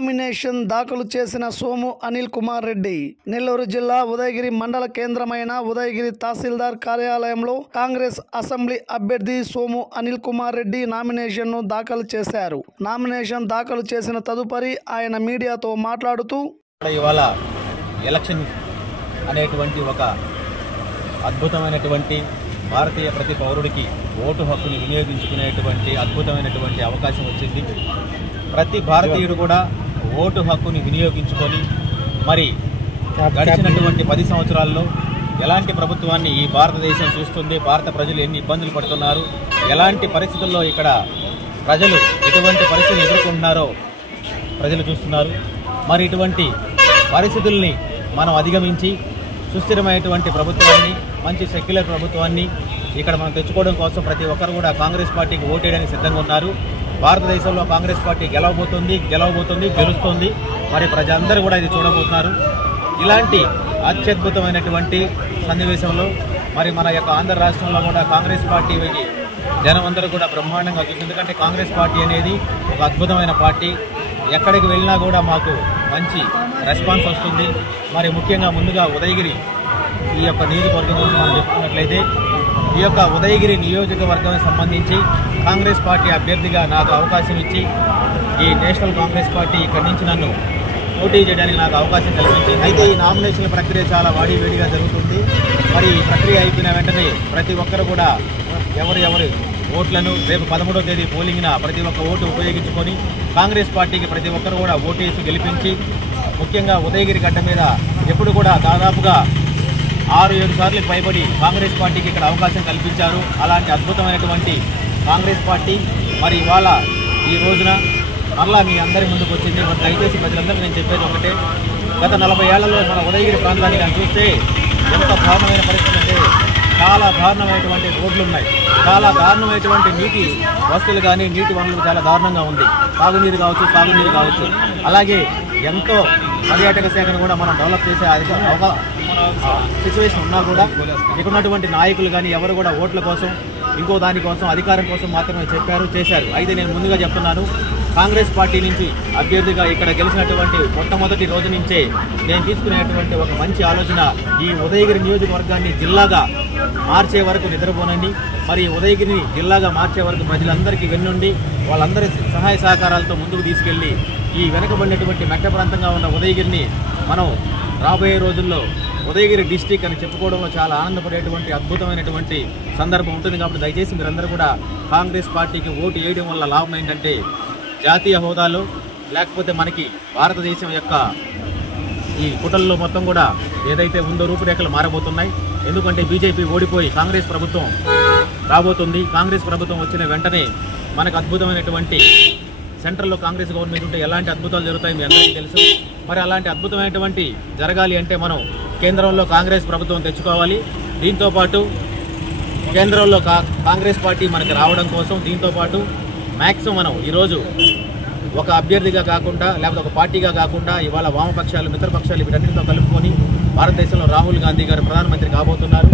Nomination దాఖలు చేసిన సోము అనిల్ కుమార్ రెడ్డి నెల్లూరు జిల్లా ఉదయగిరి మండల కేంద్రమైన ఉదయగిరి తహసీల్దార్ కార్యాలయంలో కాంగ్రెస్ అసెంబ్లీ అభ్యర్థి సోము అనిల్ కుమార్ రెడ్డి నామినేషన్ ను దాఖలు చేశారు. నామినేషన్ దాఖలు చేసిన తదుపరి ఆయన మీడియాతో మాట్లాడుతూ ఇవాళ ఎలక్షన్ అనేటువంటి ఒక అద్భుతమైనటువంటి భారతీయ ప్రతి పౌరుడికి ఓటు హక్కుని వినియోగించుకునేటువంటి అద్భుతమైనటువంటి అవకాశం వచ్చింది. ప్రతి భారతీయుడు కూడా ఓటు హక్కుని వినియోగించుకొని మరి గడిచినటువంటి 10 సంవత్సరాల్లో ఎలాంటి ప్రభుత్వాన్ని ఈ భారతదేశం చూస్తుంది, భారత ప్రజలు ఎన్ని ఇబ్బందులు పడుతున్నారు, ఎలాంటి పరిస్థితుల్లో ఇక్కడ ప్రజలు ఎటువంటి పరిస్థితులు ఎదుర్కొంటున్నారో ప్రజలు చూస్తున్నారు. మరి ఇటువంటి పరిస్థితుల్ని మనం అధిగమించి సుస్థిరమైనటువంటి ప్రభుత్వాన్ని, మంచి సెక్యులర్ ప్రభుత్వాన్ని ఇక్కడ మనం తెచ్చుకోవడం కోసం ప్రతి ఒక్కరు కూడా కాంగ్రెస్ పార్టీకి ఓటేయడానికి సిద్ధంగా ఉన్నారు. భారతదేశంలో కాంగ్రెస్ పార్టీ గెలవబోతుంది, గెలుస్తుంది. మరి ప్రజలందరూ కూడా ఇది చూడబోతున్నారు. ఇలాంటి అత్యద్భుతమైనటువంటి సన్నివేశంలో మరి మన యొక్క ఆంధ్ర రాష్ట్రంలో కూడా కాంగ్రెస్ పార్టీ జనం అందరూ కూడా బ్రహ్మాండంగా చూస్తుంది. ఎందుకంటే కాంగ్రెస్ పార్టీ అనేది ఒక అద్భుతమైన పార్టీ. ఎక్కడికి వెళ్ళినా కూడా మాకు మంచి రెస్పాన్స్ వస్తుంది. మరి ముఖ్యంగా ముందుగా ఉదయగిరి ఈ యొక్క నియోజకవర్గం గురించి మనం చెప్పుకున్నట్లయితే ఈ యొక్క ఉదయగిరి నియోజకవర్గానికి సంబంధించి కాంగ్రెస్ పార్టీ అభ్యర్థిగా నాకు అవకాశం ఇచ్చి ఈ నేషనల్ కాంగ్రెస్ పార్టీ ఇక్కడి నుంచి నన్ను పోటీ చేయడానికి నాకు అవకాశం కల్పించింది. అయితే ఈ నామినేషన్ల ప్రక్రియ చాలా వాడివేడిగా జరుగుతుంది. మరి ఈ ప్రక్రియ అయిపోయిన వెంటనే ప్రతి ఒక్కరు కూడా ఎవరి ఓట్లను రేపు 13వ తేదీ పోలింగ్న ప్రతి ఒక్క ఓటు ఉపయోగించుకొని కాంగ్రెస్ పార్టీకి ప్రతి ఒక్కరు కూడా ఓటేసి గెలిపించి ముఖ్యంగా ఉదయగిరి గడ్డ మీద ఎప్పుడు కూడా దాదాపుగా 6-7 సార్లు పైబడి కాంగ్రెస్ పార్టీకి ఇక్కడ అవకాశం కల్పించారు. అలాంటి అద్భుతమైనటువంటి కాంగ్రెస్ పార్టీ మరి ఇవాళ ఈ రోజున మరలా మీ అందరి ముందుకు వచ్చింది. మరి దయచేసి ప్రజలందరికీ నేను చెప్పేది ఒకటే, గత 40 ఏళ్లలో మన ఉదయగిరి ప్రాంతాన్ని కానీ చూస్తే ఎంత దారుణమైన పరిస్థితి అంటే చాలా దారుణమైనటువంటి రోడ్లు ఉన్నాయి, చాలా దారుణమైనటువంటి నీటి వసతులు కానీ నీటి వనరులు చాలా దారుణంగా ఉంది. సాగునీరు కావచ్చు. అలాగే ఎంతో పర్యాటక శాఖను కూడా మనం డెవలప్ చేసే సిచ్యువేషన్ ఉన్నా కూడా ఇక్కడ ఉన్నటువంటి నాయకులు కానీ ఎవరు కూడా ఓట్ల కోసం ఇంకో దానికోసం అధికారం కోసం మాత్రమే చేశారు. అయితే నేను ముందుగా చెప్తున్నాను, కాంగ్రెస్ పార్టీ నుంచి అభ్యర్థిగా ఇక్కడ గెలిచినటువంటి మొట్టమొదటి రోజు నుంచే నేను తీసుకునేటువంటి ఒక మంచి ఆలోచన ఈ ఉదయగిరి నియోజకవర్గాన్ని జిల్లాగా మార్చే వరకు నిద్రపోనండి. మరి ఉదయగిరిని జిల్లాగా మార్చే వరకు ప్రజలందరికీ వెన్నుండి వాళ్ళందరి సహాయ సహకారాలతో ముందుకు తీసుకెళ్లి ఈ వెనకబడినటువంటి మెట్ట ప్రాంతంగా ఉన్న ఉదయగిరిని మనం రాబోయే రోజుల్లో ఉదయగిరి డిస్టిక్ అని చెప్పుకోవడంలో చాలా ఆనందపడేటువంటి అద్భుతమైనటువంటి సందర్భం ఉంటుంది. కాబట్టి దయచేసి మీరందరూ కూడా కాంగ్రెస్ పార్టీకి ఓటు వేయడం వల్ల లాభం ఏంటంటే జాతీయ హోదాలో లేకపోతే మనకి భారతదేశం యొక్క ఈ కుటల్లో మొత్తం కూడా ఏదైతే ఉందో రూపురేఖలు మారబోతున్నాయి. ఎందుకంటే బీజేపీ ఓడిపోయి కాంగ్రెస్ ప్రభుత్వం రాబోతుంది. కాంగ్రెస్ ప్రభుత్వం వచ్చిన వెంటనే మనకు అద్భుతమైనటువంటి సెంట్రల్లో కాంగ్రెస్ గవర్నమెంట్ ఉంటే ఎలాంటి అద్భుతాలు జరుగుతాయి మీ అందరికీ తెలుసు. మరి అలాంటి అద్భుతమైనటువంటి జరగాలి అంటే మనం కేంద్రంలో కాంగ్రెస్ ప్రభుత్వం తెచ్చుకోవాలి. దీంతోపాటు కేంద్రంలో కాంగ్రెస్ పార్టీ మనకి రావడం కోసం దీంతోపాటు మ్యాక్సిమం మనం ఈరోజు ఒక అభ్యర్థిగా కాకుండా లేకపోతే ఒక పార్టీగా కాకుండా ఇవాళ వామపక్షాలు మిత్రపక్షాలు వీటన్నిటితో కలుపుకొని భారతదేశంలో రాహుల్ గాంధీ గారు ప్రధానమంత్రి కాబోతున్నారు.